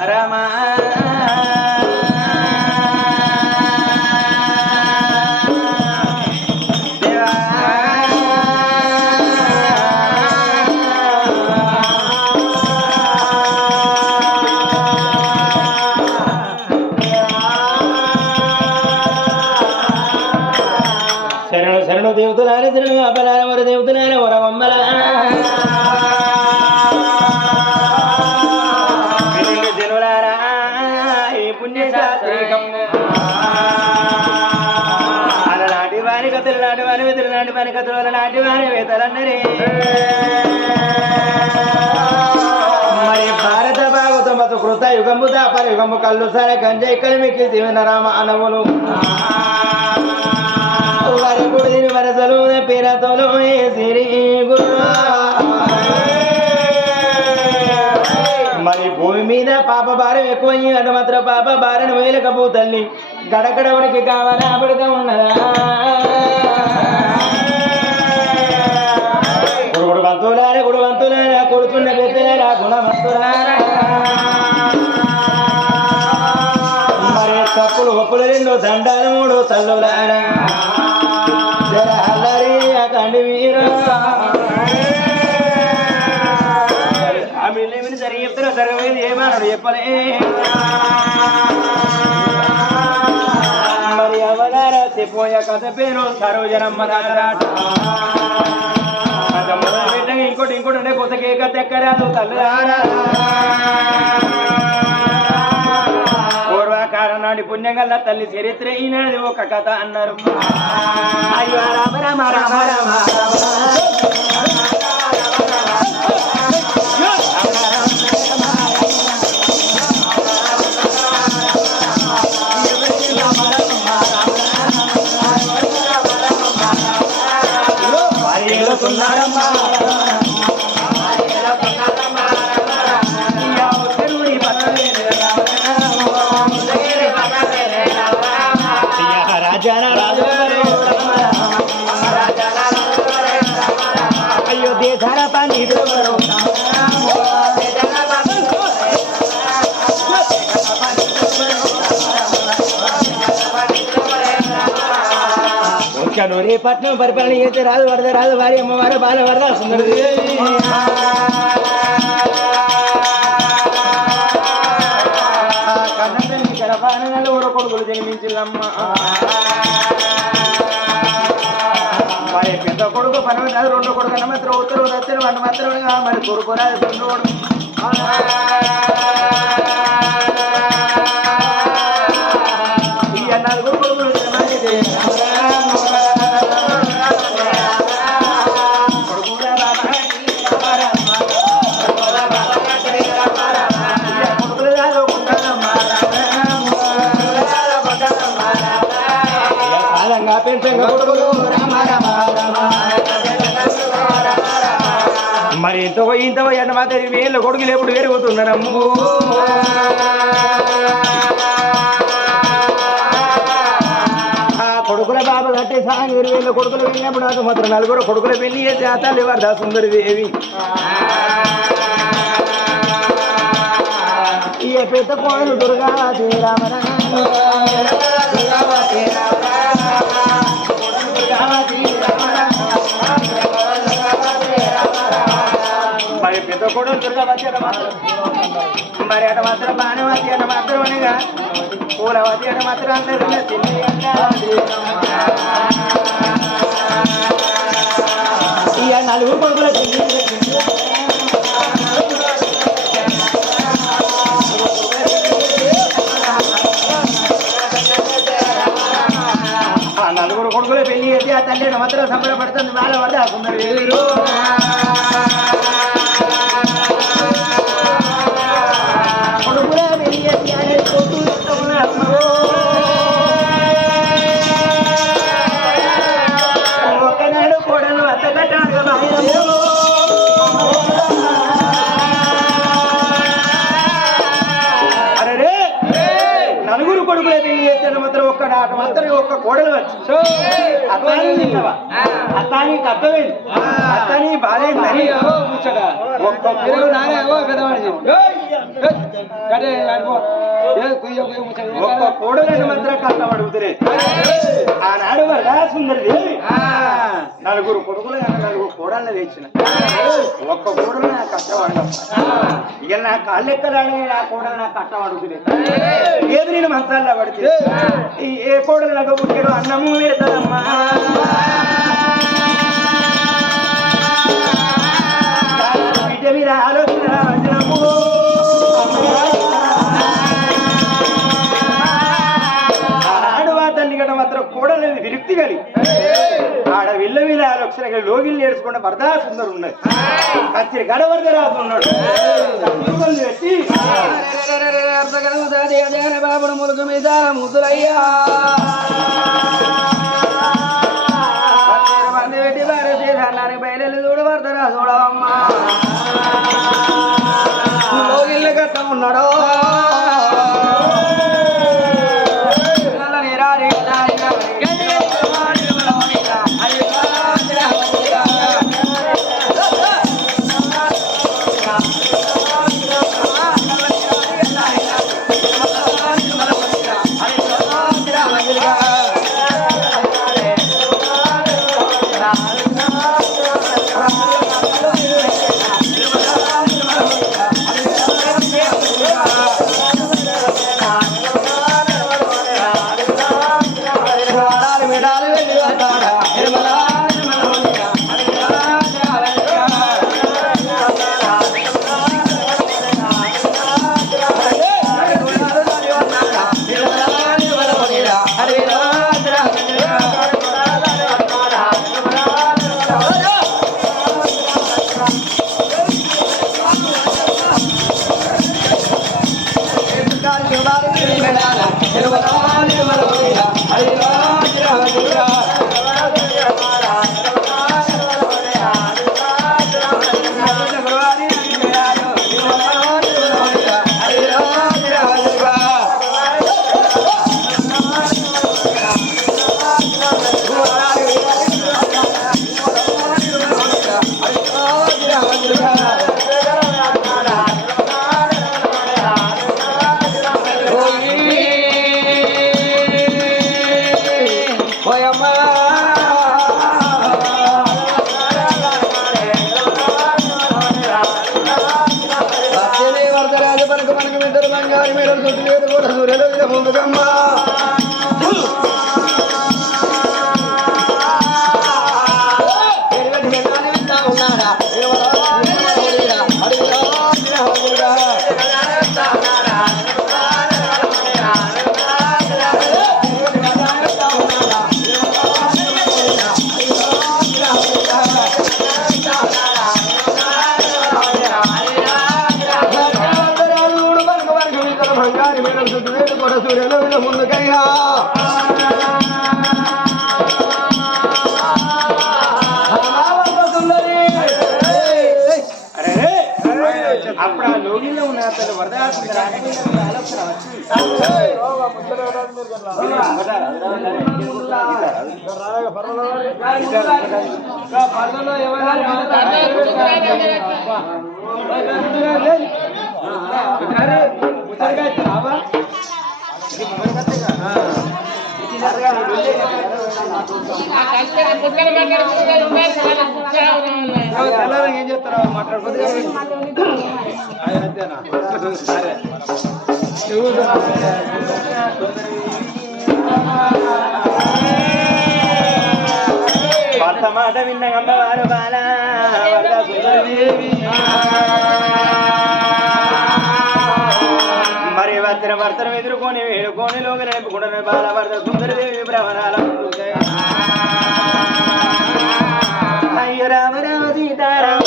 Rama శరణు దేవతలార శరణు అపరార వర దేవతలార వర వమ్మల జనులారా ఈ పుణ్యశాస్త్రీకం అలనాటి వారి కథలు నాటి వారి వెతులు నాటి వారి కథలు నాటి వారి వేతలన్నరే మరి భారత భాగవత కృత యుగము దాపర యుగము కళ్ళు సరే గంజై కలిమికి జీవన రామ అనవులు వరకుడిని వరసలు పేరతోలు సిరి గురు మరి భూమి మీద పాప భారం ఎక్కువ అటు మాత్రం పాప భారను వేలకపో తల్లి గడగడవనికి కావాలా అబడగా ఉన్నదా గుడు వంతులారా గుడు వంతులారా కొడుతున్న పెద్దలారా గుణవంతులారా మరి తప్పులు ఒప్పులు రెండు దండాలు మూడు తల్లులారా అల్లరి కండి వీరు సరిగ్గా చెప్తారా జరగలేదు ఏమన్నాడు చెప్పలే మరి అవదారా చెప్పోయే కథ పేరు సరోజనమ్మ రాట ఇంకోటి ఉండే కొత్త కేక తెక్కరాదు తల్లారా పూర్వకాలం నాటి పుణ్యంగల్ల తల్లి చరిత్ర ఈనాడు ఒక కథ అన్నారు అయ్యో రామ రామ రామ రామ అయ్యో దేశాల పని పట్నం పరిపాలన చేస్తే రాదు వరద రాదు వారి అమ్మవారు బాల వరద సుందరది కన్నలు ఊర కొడుకులు జన్మించిందమ్మ మరి పెద్ద కొడుకు పని రాదు రెండు కొడుకు అన్న మాత్రం ఉత్తరు దత్తరు అన్న మాత్రం మరి కొడుకురాదు రెండు ఈ నలుగురు కొడుకులు మరి ఇంత ఎండ మాత్రం వేళ్ళు కొడుకులు ఎప్పుడు పెరుగుతున్నారమ్ము కొడుకుల బాబు కట్టే సాంగ్ 20,000 కొడుకులు వెళ్ళినప్పుడు నాకు మాత్రం నలుగురు కొడుకుల పెళ్లి చేసి ఆతాలు వారు సుందరి దేవి ఈ పెద్ద కోయలు దుర్గా శ్రీరామన మరి పెద్ద కొడు దుర్గావతి అట మాత్రం మరి అట మాత్రం బాణవతి అట మాత్రం అనగా పూలవతి అట మాత్రం అందరూ ఈ నలుగురు కొడుకుల నలుగురు కొడుకులే పెళ్లి చేసి ఆ తల్లి మాత్రం సంబరపడుతుంది వాళ్ళ వద్ద సుందరి వేరు కొడుకులే పెళ్లి చేసి ఒకనాడు కోడలు అత్తగట్టాడు అటు మాత్రం ఒక్క కోడలు వచ్చి అత్తాని తిన్నావా అత్తాని కట్టవేది అత్తాని బాధేందని ఒక్క కోడలని మాత్రం కష్టం అడుగుతురే ఆనాడు వరదా సుందరి దేవి నలుగురు కొడుకులు కానీ నలుగురు కోడళ్ళ తెచ్చిన ఒక్క కోడలు నాకు కష్టపడ్డా ఇక నా కాళ్ళెక్కడానే నా కోడలు నాకు కష్టం అడుగుతురే ఏది నేను మంచాల్లో పడితే ఏ కోడలు నాకు పుట్టాడు అన్నము పెడతానమ్మా బిడ్డ మీద ఆలోచన వంచనము ఆనాడు ఆ తల్లి గడ మాత్రం కోడలని విరుక్తి కలిగి ఆడ విల్ల మీద ఆలోచన లోగిళ్ళు ఏడ్చుకుంటే వరదా సుందరు ఉన్నది కచ్చిరి గడవరద రాజు ఉన్నాడు పెట్టి బాబుడు ములుగు మీద ముద్దులయ్యా మంది పెట్టి భారతీయానికి బయలు చూడు వరదరా చూడవమ్మా లోగిళ్ళ గట్ట ఉన్నాడు ముందుకైనా అప్పుడు ఆ లోగిలో ఉన్న అతను వరదాల్సింది ఆలోచన ఏం చెప్తారా మాట్లాడుకోదు అంతేనా సరే భర్త మాట విన్న అమ్మవారు బాల మరి భర్తను ఎదుర్కొని వేడుకొని లోకి నడుపుకుంటున్న బాల భర్త సుందరదేవి భ్రమణాల అయ్య రామ రామ సీతారామ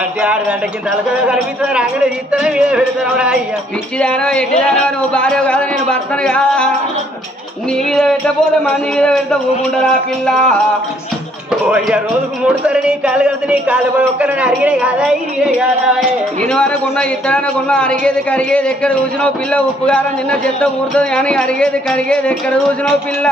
అంటే ఆడదంటకి తలకగా కనిపిస్తుంది అక్కడ తీస్తానే మీద పెడతాను అయ్యా పిచ్చిదానో ఎట్టిదానో నువ్వు భార్య కాదు నేను భర్తను కాదా నీ మీద పెట్టపోతే మంది మీద పెడతా ఊకుంటారా పిల్ల అయ్యా రోజుకు 3 సార్లు నీ కాలు కలిసి నీ కాలు ఒక్కరని అడిగినే కాదా ఇరిగినే కాదా దీని వరకు ఉన్న ఇద్దరనుకున్న అడిగేది కరిగేది ఎక్కడ చూసినావు పిల్ల ఉప్పుగారం నిన్న చెత్త ఊరుతుంది కానీ అడిగేది కరిగేది ఎక్కడ చూసినావు పిల్ల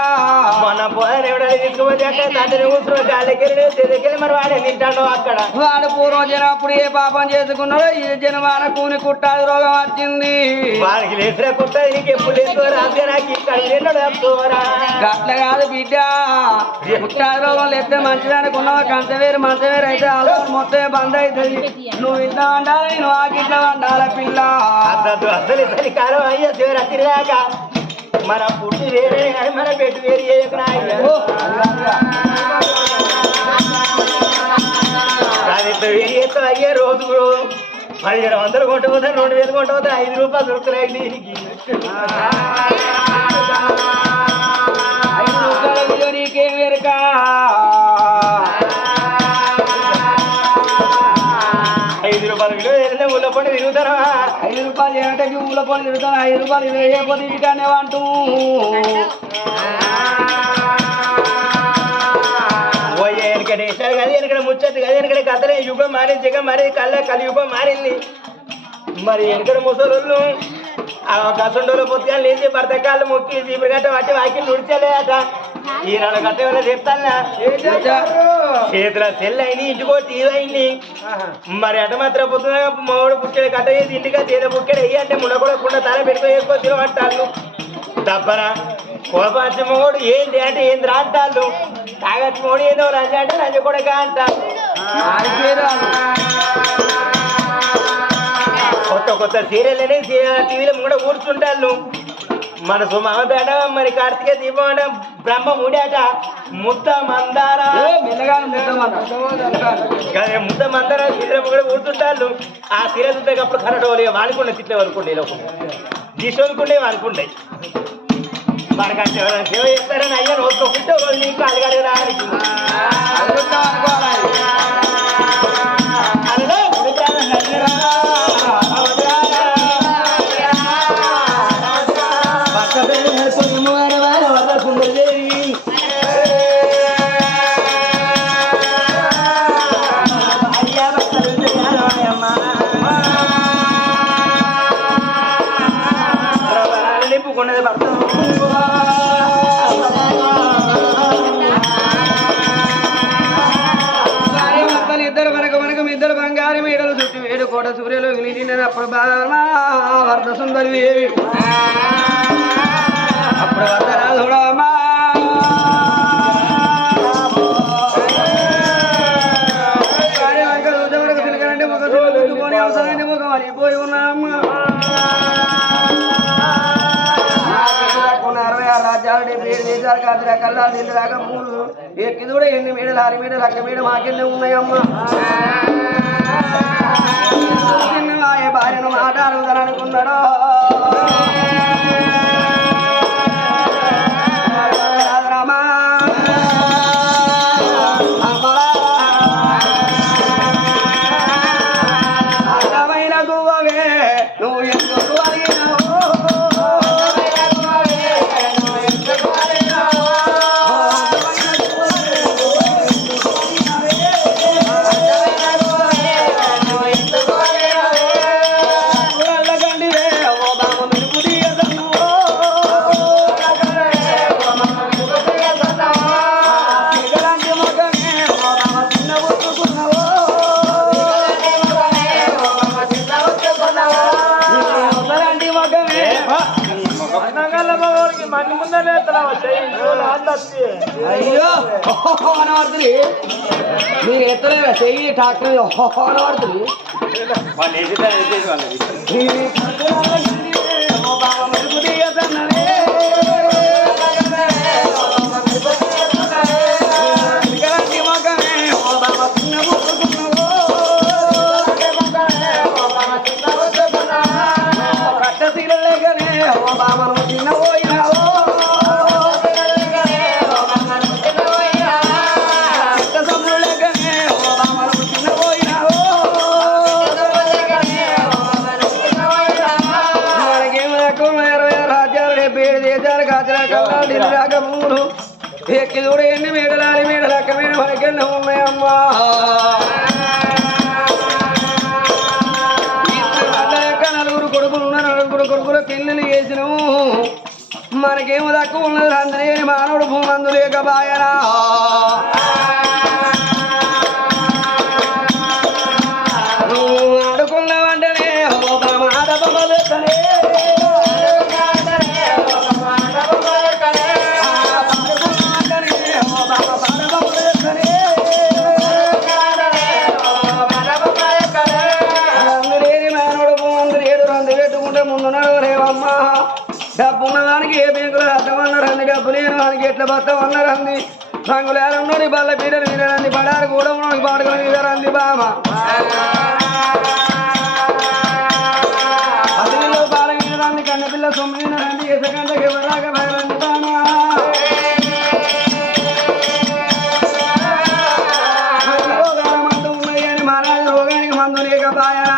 మొన్న పోదని ఎవడాలి తీసుకుపోతే అక్కడ తండ్రిని కూర్చుని గాలికెళ్ళి మరి వాడే తింటాడు అక్కడ వాడు పూర్వం జనప్పుడు ఏ పాపం చేసుకున్నాడో ఈ జనమాన కూని కుట్టాది రోగం వచ్చింది వాడికి లేచిన కుట్ట నీకు ఎప్పుడు లేదు రాజే నాకు ఇక్కడ గట్ల కాదు బిడ్డ కుట్టాది రోగం లేస్తే మంచిదనుకున్నావా కంచవేరు మంచవేరు అయితే అలా మొత్తం బంద్ అవుతుంది నువ్వు ఇంట్లో వండాలి నువ్వు ఆకిట్లో వండాల పిల్ల అసలు ఇసరి కాలం అయ్యా శివరాత్రి దాకా మన పుట్టి వేరే కానీ మన పెట్టి వేరు చేయకున్నా అయ్యే రోజు 1500 కొంటపోతాను 2000 కొంటపోతాను 5 రూపాయలు దొరుకుతున్నాయి దీనికి 5 రూపాయల నీకేం ఎరుకా 5 రూపాయల విలువ ఊళ్ళో పండి తిరుగుతారా 5 రూపాయలు ఏమిటకి ఊళ్ళో పని తిరుగుతాను 5 రూపాయలు వేయకపోతే ఇటుకానే అంటూ ఎనకడ ముచ్చట్టు కదా ఎనకడ కథలే యుగం మారింది జగం మారింది కలియుగం మారింది మరి ఎనకడ ముసలు ఆ కసండోలో పొత్తుకాలు లేచి భర్తకాళ్ళు మొక్కి చీపురు గట్ట పట్టి వాకిలు నుడిచలేట ఈనాడు గట్ట వల్ల చెప్తానా చేతుల సెల్ అయింది ఇంటికో టీవీ అయింది మరి అట మాత్రం పొద్దున మొగడు పుట్టెడు కట్ట చేసి ఇంటిగా తేద పుట్టెడు అయ్యి అంటే మునగొడకుండా తల పెట్టుకో వేసుకో తినమంటాళ్ళు దబ్బన కోపాచి మొగడు ఏంటి అంటే ఏంది రాంటాళ్ళు తాగచ్చి మొగడు ఏదో రంజ అంటే రంజ కూడా అంటారు కొత్త సీరియల్ అనేది టీవీలో కూడా కూర్చుంటాళ్ళు మన సుమపేట మరి కార్తీక దీపం అంటే బ్రహ్మ ముడాట ముద్ద మందార ముద్ద మందార సీరియల్ కూడా కూర్చుంటాళ్ళు ఆ సీరియల్ అప్పుడు కన్నడ వాడుకుంటే తిట్లే వరకుండే తీసుకుంటే వాడుకుంటాయి మనకంటే ఎవరైనా సేవ చేస్తారని అయ్యా నోసుకోకుంటే నీకు అడగాలి రానికి నింపుకున్నది భర్త ఇద్దరు బంగారు మీడలు చుట్టూ 7 కోట సూర్యులు నిన్నప్పుడు వర్ధ సుందరి దేవి అప్పుడు వర్ధరాధుడమ్మా తిలకరంటే ముఖ దుద్దుకొని అవసరాన్ని ముఖం అనిపోయి ఉన్నామ్మా 66 రాజ్యాలు 77 దేశాలు కాదు కల్లా నీళ్ళు దాకా 3 ఎక్కి కూడా 8 మీడలు 6 మీడలు అక్క మీడ మాకెళ్ళి ఉన్నాయమ్మా భార్యను మాట్లాడుతాననుకున్నాడు రామా అందమైన గువ్వవే నువ్వు ఎందుకు అడిగినావు అయ్యో అనబడుతుంది మీరు ఎత్తలేదా చెయ్యి డాక్టర్ అనబడుతుంది పట్టశీలలేకనే బామను చిన్న పోయినావో ఎక్కి చూడు ఎన్ని మేడలాలి మేడలక్క మీద మనకెళ్ళి ఉన్నాయమ్మా నలుగురు కొడుకులు ఉన్నారు నలుగురు కొడుకులు పెళ్ళిళ్ళు చేసినాము మనకేమో తక్కువ ఉన్నది అందరి మానవుడు భూమందు లేక బాయనా నువ్వు ఆడుకున్నావంటనే ముందు రేవమ్మా డబ్బు ఉన్నదానికి ఏ బ్యాంకులో అర్థమన్నారండి డబ్బు లేని వానికి ఎట్లా బతం అన్నారండి రంగులేరన్నోని బల్ల పీడలు మీరండి పడారు కూడా ఉన్నోని పాడుకుని మీరండి బామ అదిలో బాల మీరండి కన్నపిల్ల సొమ్మిన రండి ఎసగంటకి ఎవరాక భయరండి బామా రోగాల మందు ఉన్నాయి అని మహారాజు రోగానికి మందు లేక బాయా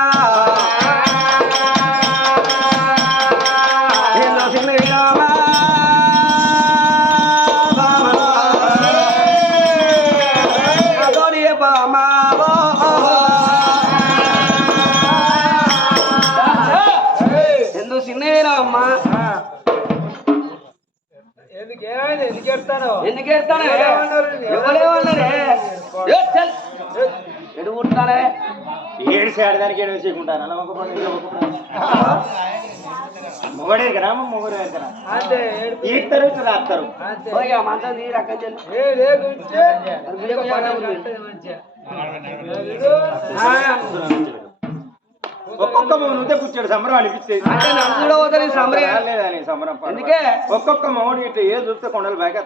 ఎందుకు ఎడతానే ఎడుగుంటానే ఏడిసి ఆడదానికి ఏడు చేయకుంటాను అలా ఒక మొగడే కదా మొగడే కదా ఈడతారు ఇట్లా రాస్తారు మంచిగా నీరు అక్క ఒక్కొక్క మౌనంతే కూర్చోడు సంబరం అనిపిస్తుంది సంబరం లేదని సంబరం అందుకే ఒక్కొక్క మౌడు ఇట్లా ఏ చూస్తే కొండలు బాగా